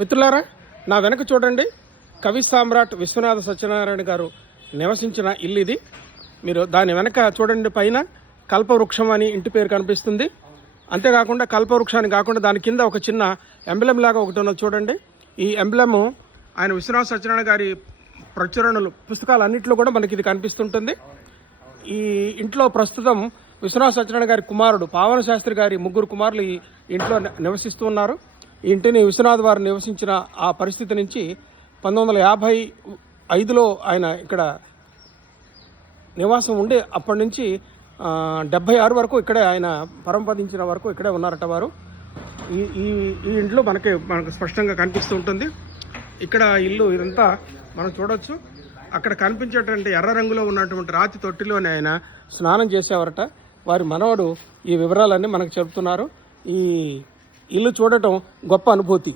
మిత్రులారా నా వెనక చూడండి కవి సామ్రాట్ విశ్వనాథ సత్యనారాయణ గారు నివసించిన ఇల్లు ఇది. మీరు దాని వెనక చూడండి పైన కల్పవృక్షం అని ఇంటి పేరు కనిపిస్తుంది. అంతేకాకుండా కల్పవృక్షాన్ని కాకుండా దాని కింద ఒక చిన్న ఎంబ్లెమ్ లాగా ఒకటి ఉన్నది చూడండి. ఈ ఎంబ్లెము ఆయన విశ్వనాథ సత్యనారాయణ గారి ప్రచురణలు పుస్తకాలన్నింటిలో కూడా మనకి ఇది కనిపిస్తుంటుంది. ఈ ఇంట్లో ప్రస్తుతం విశ్వనాథ సత్యనారాయణ గారి కుమారుడు పావన శాస్త్రి గారి ముగ్గురు కుమారులు ఈ ఇంట్లో నివసిస్తూ ఉన్నారు. ఇంటిని విశ్వనాథ్ వారు నివసించిన ఆ పరిస్థితి నుంచి పంతొమ్మిది వందల యాభై ఐదులో ఆయన ఇక్కడ నివాసం ఉండి అప్పటి నుంచి డెబ్భై ఆరు వరకు ఇక్కడే ఆయన పరంపదించిన వరకు ఇక్కడే ఉన్నారట వారు. ఈ ఈ ఈ ఇంట్లో మనకి మనకు స్పష్టంగా కనిపిస్తూ ఉంటుంది. ఇక్కడ ఇల్లు ఇదంతా మనం చూడవచ్చు అక్కడ కనిపించేటువంటి ఎర్ర రంగులో ఉన్నటువంటి రాతి తొట్టిలోనే ఆయన స్నానం చేసేవారట. వారి మనవడు ఈ వివరాలన్నీ మనకు చెబుతున్నారు. ఈ ఇల్లు చూడటం గొప్ప అనుభూతి.